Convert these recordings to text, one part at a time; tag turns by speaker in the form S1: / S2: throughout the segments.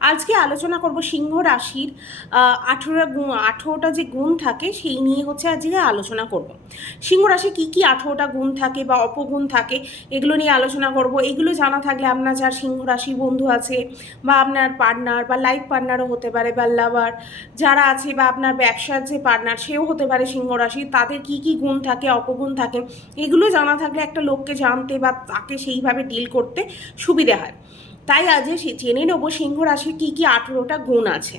S1: আজকে আলোচনা করব সিংহ রাশির আঠেরো গুণ আঠেরোটা যে গুণ থাকে সেই নিয়ে হচ্ছে আজকে আলোচনা করব। সিংহ রাশি কী কী আঠেরোটা গুণ থাকে বা অপগুণ থাকে এগুলো নিয়ে আলোচনা করব। এগুলো জানা থাকলে আপনার যার সিংহ রাশি বন্ধু আছে বা আপনার পার্টনার বা লাইফ পার্টনারও হতে পারে বা লাভার যারা আছে বা আপনার ব্যবসার যে পার্টনার সেও হতে পারে সিংহ রাশি তাদের কী কী গুণ থাকে, অপগুণ থাকে এগুলো জানা থাকলে একটা লোককে জানতে বা তাকে সেইভাবে ডিল করতে সুবিধে হয়। তাই আজ জেনে নেব সিংহ রাশির কী কী আঠেরোটা গুণ আছে।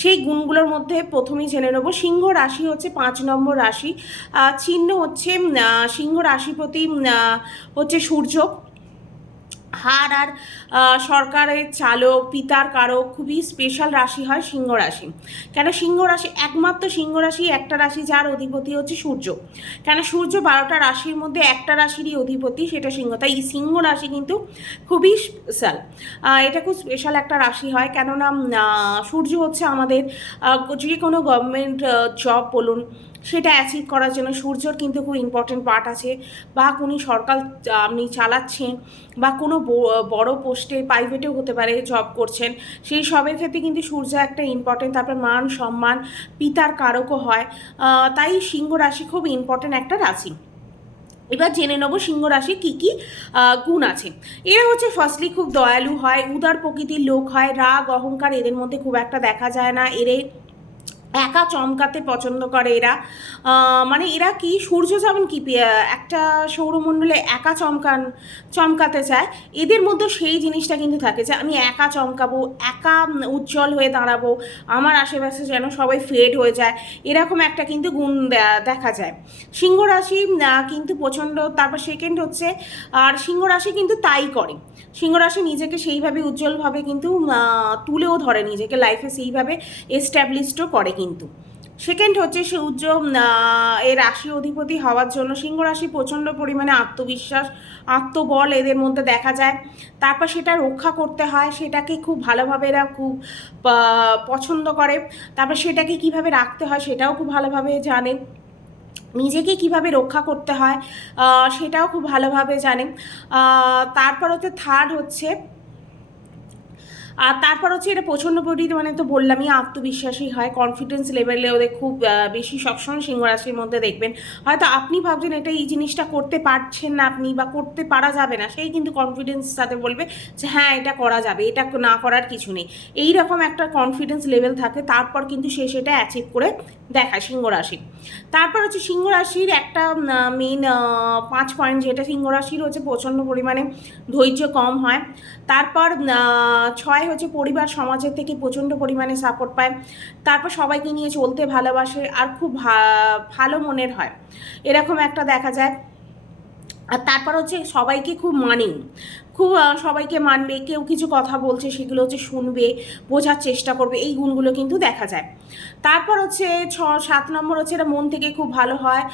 S1: সেই গুণগুলোর মধ্যে প্রথমেই জেনে নেব, সিংহ রাশি হচ্ছে পাঁচ নম্বর রাশি চিহ্ন হচ্ছে সিংহ রাশি প্রতি হচ্ছে সূর্য। হার আর সরকারের চালক, পিতার কারক খুবই স্পেশাল রাশি হয় সিংহ রাশি। কেন সিংহ রাশি, একমাত্র সিংহ রাশি একটা রাশি যার অধিপতি হচ্ছে সূর্য। কেন সূর্য বারোটা রাশির মধ্যে একটা রাশিরই অধিপতি, সেটা সিংহ। তাই এই সিংহ রাশি কিন্তু খুবই স্পেশাল এটা খুব স্পেশাল একটা রাশি হয়। কেননা সূর্য হচ্ছে আমাদের যে কোনো গভর্নমেন্ট জব বলুন সেটা অ্যাচিভ করার জন্য সূর্যর কিন্তু খুব ইম্পর্টেন্ট পার্ট আছে। বা কোনো সরকার, আপনি চালাচ্ছেন বা কোনো বড় পোস্টে প্রাইভেটেও হতে পারে জব করছেন, সেই সবের ক্ষেত্রে কিন্তু সূর্য একটা ইম্পর্টেন্ট তারপর মান, সম্মান, পিতার কারকও হয়। তাই সিংহ রাশি খুব ইম্পর্টেন্ট একটা রাশি। এবার জেনে নেব সিংহ রাশি কী কী গুণ আছে। এরা হচ্ছে ফার্স্টলি খুব দয়ালু হয়, উদার প্রকৃতির লোক হয়, রাগ, অহংকার এদের মধ্যে খুব একটা দেখা যায় না। এদের একা চমকাতে পছন্দ করে এরা। মানে এরা কি, সূর্য যেমন কি একটা সৌরমণ্ডলে একা চমকান, চমকাতে চায়, এদের মধ্যে সেই জিনিসটা কিন্তু থাকে যে আমি একা চমকাবো, একা উজ্জ্বল হয়ে দাঁড়াবো, আমার আশেপাশে যেন সবাই ফেড হয়ে যায়, এরকম একটা কিন্তু গুণ দেখা যায়। সিংহ রাশি কিন্তু প্রচণ্ড, তারপর সেকেন্ড হচ্ছে, আর সিংহ রাশি কিন্তু তাই করে। সিংহ রাশি নিজেকে সেইভাবে উজ্জ্বলভাবে কিন্তু তুলেও ধরে, নিজেকে লাইফে সেইভাবে এস্টাবলিশডও করে। কিন্তু। সেকেন্ড হচ্ছে সূর্য এ রাশি অধিপতি হওয়ার জন্য সিংহ রাশি প্রচণ্ড পরিমাণে আত্মবিশ্বাস, আত্মবল এদের মধ্যে দেখা যায়। তারপর সেটা রক্ষা করতে হয়, সেটাকে খুব ভালোভাবে এরা খুব পছন্দ করে। তারপর সেটাকে কীভাবে রাখতে হয় সেটাও খুব ভালোভাবে জানে। নিজেকে কীভাবে রক্ষা করতে হয় সেটাও খুব ভালোভাবে জানে। তারপর হচ্ছে থার্ড হচ্ছে আর তারপর হচ্ছে এটা প্রচণ্ড পরিমাণে তো বললামই আত্মবিশ্বাসী হয় কনফিডেন্স লেভেলে ওদের খুব বেশি সবসময় সিংহ রাশির মধ্যে দেখবেন। হয়তো আপনি ভাবছেন এটা এই জিনিসটা করতে পারছেন না আপনি বা করতে পারা যাবে না, সেই কিন্তু কনফিডেন্স সাথে বলবে যে হ্যাঁ এটা করা যাবে, এটা না করার কিছু নেই। এই রকম একটা কনফিডেন্স লেভেল থাকে, তারপর কিন্তু সে সেটা অ্যাচিভ করে দেখায় সিংহ রাশি তারপর হচ্ছে সিংহ রাশির একটা মেন পাঁচ পয়েন্ট যেটা সিংহ রাশির হচ্ছে প্রচণ্ড পরিমাণে ধৈর্য কম হয়। তারপর ছয় হচ্ছে পরিবার, সমাজের থেকে প্রচণ্ড পরিমাণে সাপোর্ট পায়। তারপর সবাইকে নিয়ে চলতে ভালোবাসে আর খুব ভালো মনের হয়। এরকম একটা দেখা যায়। আর তারপর হচ্ছে সবাইকে খুব মানে। খুব সবাইকে মানবে, কেউ কিছু কথা বলছে, সেগুলো হচ্ছে শুনবে, বোঝার চেষ্টা করবে, এই গুণগুলো কিন্তু দেখা যায়। তারপর হচ্ছে ছ, সাত নম্বর হচ্ছে এরা মন থেকে খুব ভালো হয়।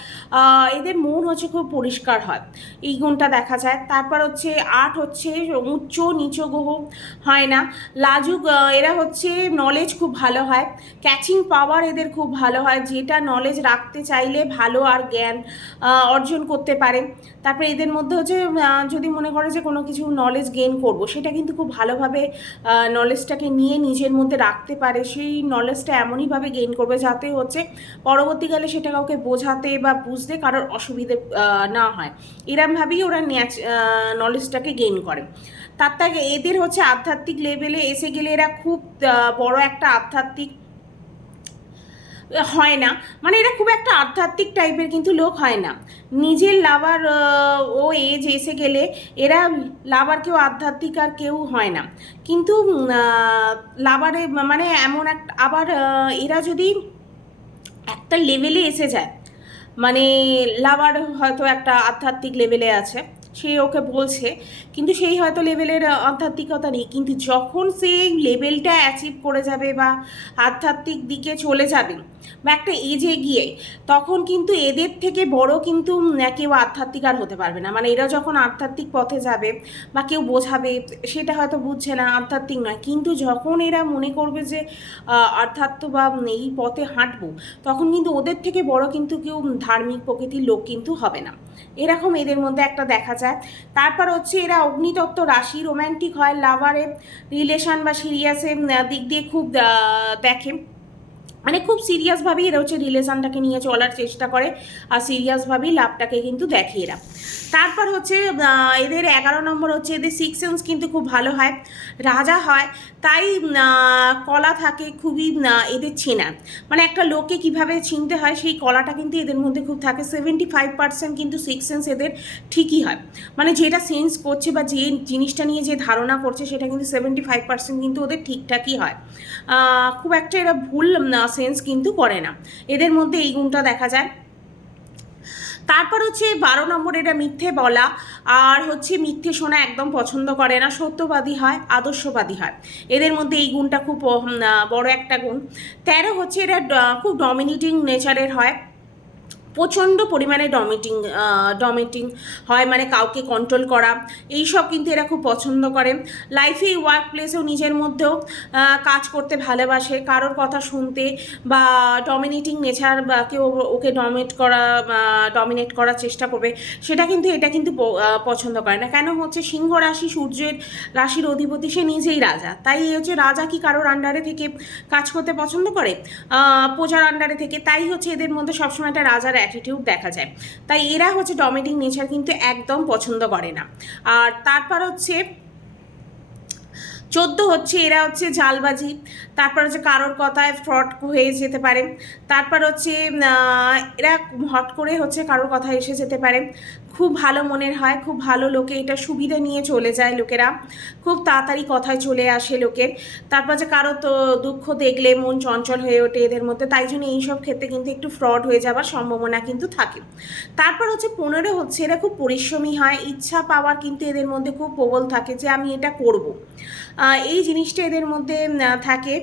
S1: এদের মন হচ্ছে খুব পরিষ্কার হয়। এই গুণটা দেখা যায়। তারপর হচ্ছে আট হচ্ছে উচ্চ নিচ গ্রহ হয় না। লাজুক এরা হচ্ছে নলেজ খুব ভালো হয়। ক্যাচিং পাওয়ার এদের খুব ভালো হয়। যেটা নলেজ রাখতে চাইলে ভালো আর জ্ঞান অর্জন করতে পারে। তারপরে এদের মধ্যে হচ্ছে যদি মনে করে যে কোনো কিছু নলেজ গেইন করব, সেটা কিন্তু খুব ভালোভাবে নলেজটাকে নিয়ে নিজের মধ্যে রাখতে পারে। সেই নলেজটা এমনইভাবে গেইন করবে যাতে হচ্ছে পরবর্তীকালে সেটা কাউকে বোঝাতে বা বুঝতে কারোর অসুবিধে না হয়। এরমভাবেই ওরা ন্যাচ নলেজটাকে গেইন করে। তার থেকে এদের হচ্ছে আধ্যাত্মিক লেভেলে এসে গেলে এরা খুব বড় একটা আধ্যাত্মিক হয় না। মানে এরা খুব একটা আধ্যাত্মিক টাইপের কিন্তু লোক হয় না। নিজের লাভার ও এজ এসে গেলে এরা লাভার কেউ আধ্যাত্মিক আর কেউ হয় না। কিন্তু লাভারে মানে এমন এক, আবার এরা যদি একটা লেভেলে এসে যায় মানে লাভার হয়তো একটা আধ্যাত্মিক লেভেলে আছে। সে ওকে বলছে, কিন্তু সেই হয়তো লেভেলের আধ্যাত্মিকতা নেই। কিন্তু যখন সে লেভেলটা অ্যাচিভ করে যাবে বা আধ্যাত্মিক দিকে চলে যাবে, বা একটা এজে গিয়ে তখন কিন্তু এদের থেকে বড় কিন্তু কেউ আধ্যাত্মিক আর হতে পারবে না। মানে এরা যখন আধ্যাত্মিক পথে যাবে বা কেউ বোঝাবে, সেটা হয়তো বুঝছে না, আধ্যাত্মিক নয়। কিন্তু যখন এরা মনে করবে যে আধ্যাত্ম বা এই পথে হাঁটবো, তখন কিন্তু ওদের থেকে বড় কিন্তু কেউ ধার্মিক প্রকৃতির লোক কিন্তু হবে না। এরকম এদের মধ্যে একটা দেখা যায়। তারপর হচ্ছে এরা অগ্নিতত্ত্ব রাশি রোম্যান্টিক হয় লাভারে রিলেশন বা সিরিয়াসের দিক দিয়ে খুব দেখে। মানে খুব সিরিয়াসভাবেই এরা হচ্ছে রিলেশনটাকে নিয়ে চলার চেষ্টা করে আর সিরিয়াসভাবেই লাভটাকে কিন্তু দেখে এরা। তারপর হচ্ছে এদের এগারো নম্বর হচ্ছে এদের সিক্স সেন্স কিন্তু খুব ভালো হয়, রাজা হয়, তাই কলা থাকে খুবই এদের চেনা। মানে একটা লোককে কীভাবে চিনতে হয় সেই কলাটা কিন্তু এদের মধ্যে খুব থাকে সেভেন্টি ফাইভ পার্সেন্ট কিন্তু সিক্স সেন্স এদের ঠিকই হয়। মানে যেটা সেন্স করছে বা যে জিনিসটা নিয়ে যে ধারণা করছে সেটা কিন্তু সেভেন্টি ফাইভ পার্সেন্ট কিন্তু ওদের ঠিকঠাকই হয়। খুব একটা এরা ভুল সেন্স কিন্তু করে না। এদের মধ্যে এই গুণটা দেখা যায়। তারপর হচ্ছে বারো নম্বর এটা মিথ্যে বলা, আর হচ্ছে মিথ্যে শোনা একদম পছন্দ করে না, সত্যবাদী হয়, আদর্শবাদী হয়। এদের মধ্যে এই গুণটা খুব বড় একটা গুণ। তেরো হচ্ছে এটা খুব ডমিনেটিং নেচারের হয়। প্রচণ্ড পরিমাণে ডমিটিং ডমিটিং হয় মানে কাউকে কন্ট্রোল করা। এই সব কিন্তু এরা খুব পছন্দ করে। লাইফে এই ওয়ার্ক প্লেসেও নিজের মধ্যেও কাজ করতে ভালোবাসে। কারোর কথা শুনতে বা ডমিনেটিং নেচার বা কেউ ওকে ডমিনেট করা ডমিনেট করার চেষ্টা করবে, সেটা কিন্তু, এটা কিন্তু পছন্দ করে না। কেন হচ্ছে, সিংহ রাশি সূর্যের রাশির অধিপতি সে নিজেই রাজা। তাই এই হচ্ছে, রাজা কি কারোর আন্ডারে থেকে কাজ করতে পছন্দ করে? প্রজার আন্ডারে থেকে। তাই হচ্ছে, এদের মধ্যে সবসময় একটা রাজার অ্যাটিটিউড দেখা যায়। তাই এরা হচ্ছে ডোমেটিক নেচার কিন্তু একদম পছন্দ করে না। আর তারপর হচ্ছে, চোদ্দ হচ্ছে এরা হচ্ছে জালবাজি তারপর হচ্ছে কারোর কথায় ফ্রড হয়ে যেতে পারে। তারপর হচ্ছে এরা হট করে হচ্ছে কারোর কথা এসে যেতে পারে। খুব ভালো মনের হয়, খুব ভালো লোকে এটা সুবিধা নিয়ে চলে যায় লোকেরা। খুব তাড়াতাড়ি কথায় চলে আসে লোকের। তারপর যে কারও তো দুঃখ দেখলে মন চঞ্চল হয়ে ওঠে এদের মধ্যে। তাই জন্য এইসব ক্ষেত্রে কিন্তু একটু ফ্রড হয়ে যাওয়ার সম্ভাবনা কিন্তু থাকে। তারপর হচ্ছে পনেরো হচ্ছে এরা খুব পরিশ্রমী হয়, ইচ্ছা পাওয়ার কিন্তু এদের মধ্যে খুব প্রবল থাকে যে আমি এটা করব। এই জিনিসটা এদের মধ্যে থাকে।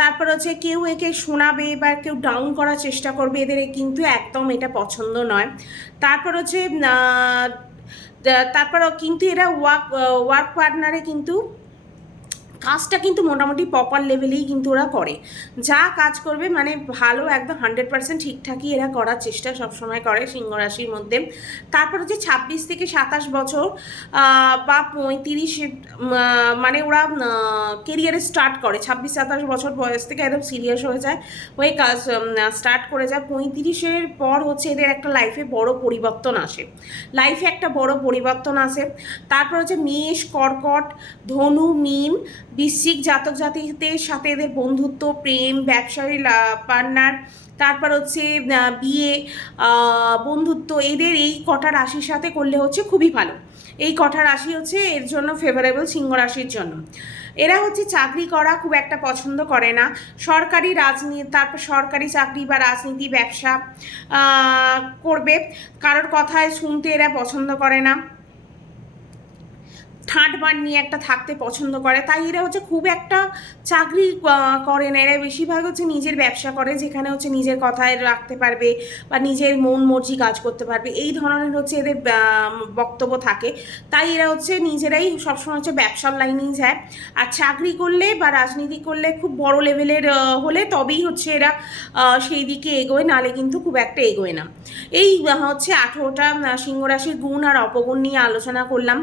S1: তারপর হচ্ছে কেউ একে শোনাবে বা কেউ ডাউন করার চেষ্টা করবে, এদের কিন্তু একদম এটা পছন্দ নয়। তারপর হচ্ছে তারপর কিন্তু এরা ওয়ার্ক ওয়ার্ক পার্টনারে কিন্তু কাজটা কিন্তু মোটামুটি প্রপার লেভেলেই কিন্তু ওরা করে। যা কাজ করবে মানে ভালো, একদম হান্ড্রেড পার্সেন্ট ঠিকঠাকই এরা করার চেষ্টা সবসময় করে সিংহ রাশির মধ্যে। তারপর হচ্ছে ছাব্বিশ থেকে সাতাশ বছর বা পঁয়ত্রিশ মানে ওরা কেরিয়ারে স্টার্ট করে। ছাব্বিশ, সাতাশ বছর বয়স থেকে একদম সিরিয়াস হয়ে যায় হয়ে কাজ স্টার্ট করে যায়। পঁয়ত্রিশের পর হচ্ছে এদের একটা লাইফে বড় পরিবর্তন আসে। লাইফে একটা বড় পরিবর্তন আসে। তারপর হচ্ছে মেষ, কর্কট, ধনু, মিন বৃশ্চিক জাতক জাতিদের সাথে এদের বন্ধুত্ব, প্রেম, ব্যবসায়ী পার্টনার, তারপর হচ্ছে বিয়ে বন্ধুত্ব, এদের এই কটা রাশির সাথে করলে হচ্ছে খুবই ভালো। এই কটা রাশি হচ্ছে এর জন্য ফেভারেবল সিংহ রাশির জন্য। এরা হচ্ছে চাকরি করা খুব একটা পছন্দ করে না। সরকারি রাজনীতি, তারপর সরকারি চাকরি বা রাজনীতি, ব্যবসা করবে। কারোর কথায় শুনতে এরা পছন্দ করে না। ঠাঁট বান নিয়ে একটা থাকতে পছন্দ করে। তাই এরা হচ্ছে খুব একটা চাকরি করে না। এরা বেশিরভাগ হচ্ছে নিজের ব্যবসা করে, যেখানে হচ্ছে নিজের কথায় রাখতে পারবে বা নিজের মন মর্জি কাজ করতে পারবে। এই ধরনের হচ্ছে এদের বক্তব্য থাকে। তাই এরা হচ্ছে নিজেরাই সবসময় হচ্ছে ব্যবসার লাইনেই যায়। আর চাকরি করলে বা রাজনীতি করলে খুব বড় লেভেলের হলে তবেই হচ্ছে এরা সেই দিকে এগোয়, নালে কিন্তু খুব একটা এগোয় না। এই হচ্ছে আঠেরোটা সিংহরাশির গুণ আর অপগুণ নিয়ে আলোচনা করলাম।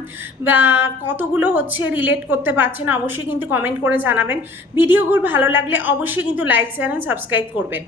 S1: বা কতগুলো হচ্ছে রিলেট করতে পারছেন অবশ্যই কিন্তু কমেন্ট করে জানাবেন। ভিডিওগুলো ভালো লাগলে অবশ্যই কিন্তু লাইক শেয়ার অ্যান্ড সাবস্ক্রাইব করবেন।